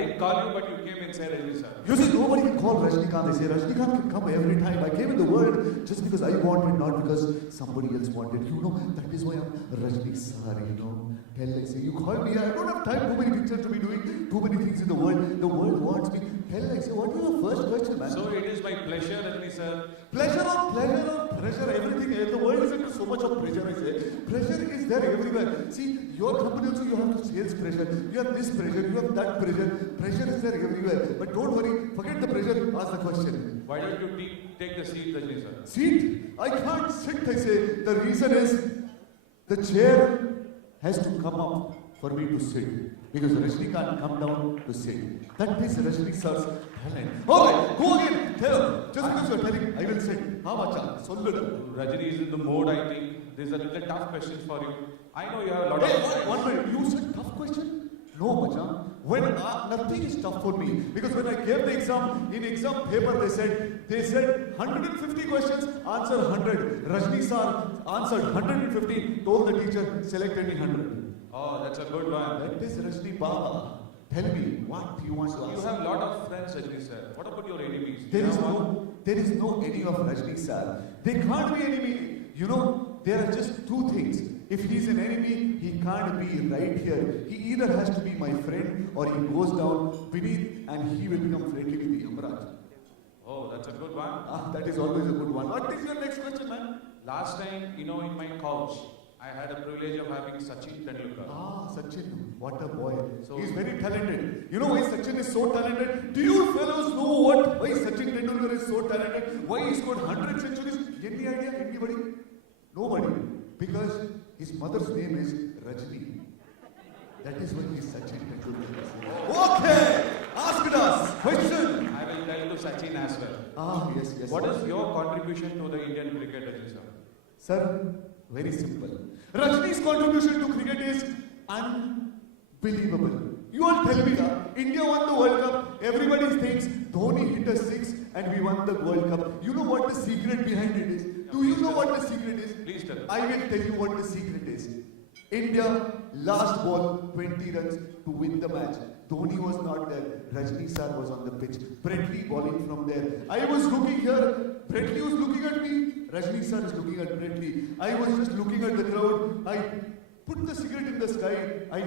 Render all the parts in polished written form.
didn't call you, but you came inside, Rajni sir. You see, nobody can call Rajnikant. They say Rajnikant can come every time. I came in the world just because I wanted, not because somebody else wanted. You know, that is why I'm Rajni sir, you know. Hell, I say, you call me, I don't have time, too many pictures to be doing, too many things in the world. The world wants me. Hell, I say, what is your first question, man? So it is my pleasure, Rajni sir. Pleasure or pressure, everything. The world is into so much of pressure, I say. Pressure is there everywhere. See, your company also, you have the sales pressure, you have this pressure, you have that pressure. Pressure is there everywhere. But don't worry, forget the pressure, ask the question. Why don't you take the seat, Rajni sir? Seat? I can't sit, I say. The reason is, the chair has to come up for me to sit. Because Rajni can't come down to sit. That is Rajni sir's talent. Alright, go again. Tell. Just because you're telling, I will sit. How much? Sollu. Rajni is in the mode, I think. There's a little tough question for you. I know you have a lot of... One minute. You said tough question? No, Macha. When nothing is tough for me. Because when I gave the exam, in exam paper they said 150 questions, answer 100. Rajni sir answered 150, told the teacher, select any 100. Oh, that's a good one. That is Rajni Baba. Tell me, what do you want to ask? You have a lot of friends, Rajni sir. What about your enemies? There is no enemy of Rajni sir. They can't be enemy. You know, there are just two things. If he is an enemy, he can't be right here. He either has to be my friend or he goes down beneath and he will become friendly with the Yamraj. Oh, that's a good one. That is always a good one. What is your next question, man? Last time, in my couch, I had a privilege of having Sachin Tendulkar. Sachin, what a boy. So, he's very talented. You know why Sachin is so talented? Do you fellows know why Sachin Tendulkar is so talented? Why he scored 100 centuries? Any idea? Anybody? Nobody. Because his mother's name is Rajni. That is why he's Sachin Tendulkar. Okay! Ask us! Question! I will tell to Sachin as well. Yes. What is your contribution to the Indian cricket, Rajni sir? Sir, very simple. Rajni's contribution to cricket is unbelievable. You all tell me that India won the World Cup. Everybody thinks Dhoni hit a six and we won the World Cup. You know what the secret behind it is? Do you know what the secret is? Please tell. I will tell you what the secret is. India last ball 20 runs to win the match. Dhoni was not there. Rajni sir was on the pitch. Brett Lee bowling from there. I was looking here. Brett Lee was looking at me. Rajni sir is looking at Brett Lee. I was just looking at the crowd. I put the cigarette in the sky. I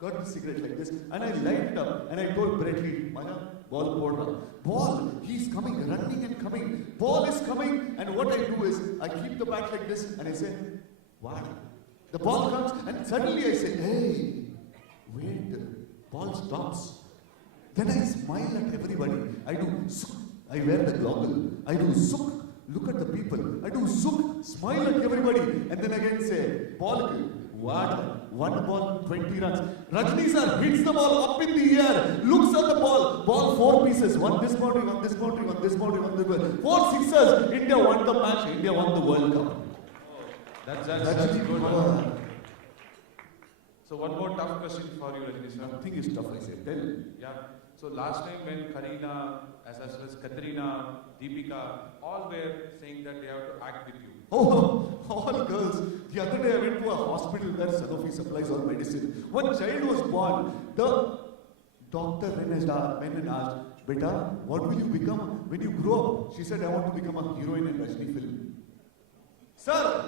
got the cigarette like this and I lighted it up and I told Brett Lee, Mana, ball podra. Ball, he's coming, running and coming. Ball is coming and what I do is I keep the bat like this and I say, what? The ball comes and suddenly I say, hey, wait, ball stops. Then I smile at everybody. I do suk. I wear the goggle. I do suk. Look at the people. I do suk. Smile at everybody. And then again say, ball. What? One ball, 20 runs. Rajni sir hits the ball up in the air. Looks at the ball. Ball 4 pieces. One this boundary, one this boundary, one this boundary, one this boundary. 4 sixers. India won the match. India won the World Cup. That's a good one. So one more tough question for you, Rajni sir. Nothing is tough, I say. Tell. Yeah. So last time when Kareena, as well as Katrina, Deepika, all were saying that they have to act with you. Oh, all girls. The other day I went to a hospital where Sanofi supplies all medicine. One child was born. The doctor went and asked, Beta, what will you become when you grow up? She said, I want to become a heroine in Rajni film. Sir,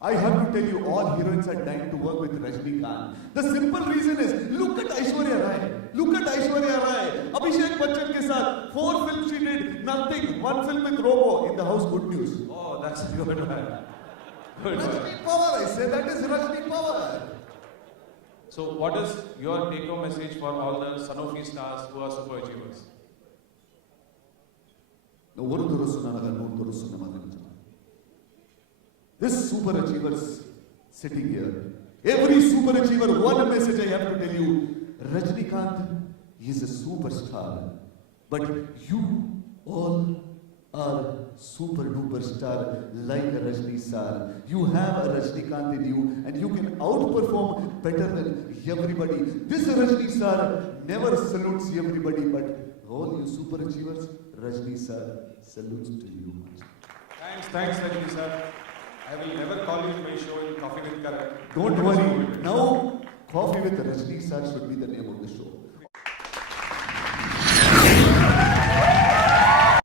I have to tell you, all heroines are dying to work with Rajnikant. The simple reason is, look at Aishwarya Rai. Look at Aishwarya Rai. Abhishek Bachchan ke saath, 4 films she did, nothing. 1 film with Robo, In the House, Good News. Oh, that's a good one. Good Rajni Power, I say, that is Rajni Power. So what is your take-home message for all the Sanofi stars who are super achievers? This super achievers sitting here, every super achiever, one message I have to tell you, Rajnikant is a superstar, but you all are super duper star like a Rajni star. You have a Rajnikant in you and you can outperform better than everybody. This Rajni star never salutes everybody, but all you super achievers, Rajni sir salutes to you. Thanks Rajni sir. I will never call you to my show in Coffee with Karan. Don't worry. Now, Coffee with Rajni sir should be the name of the show.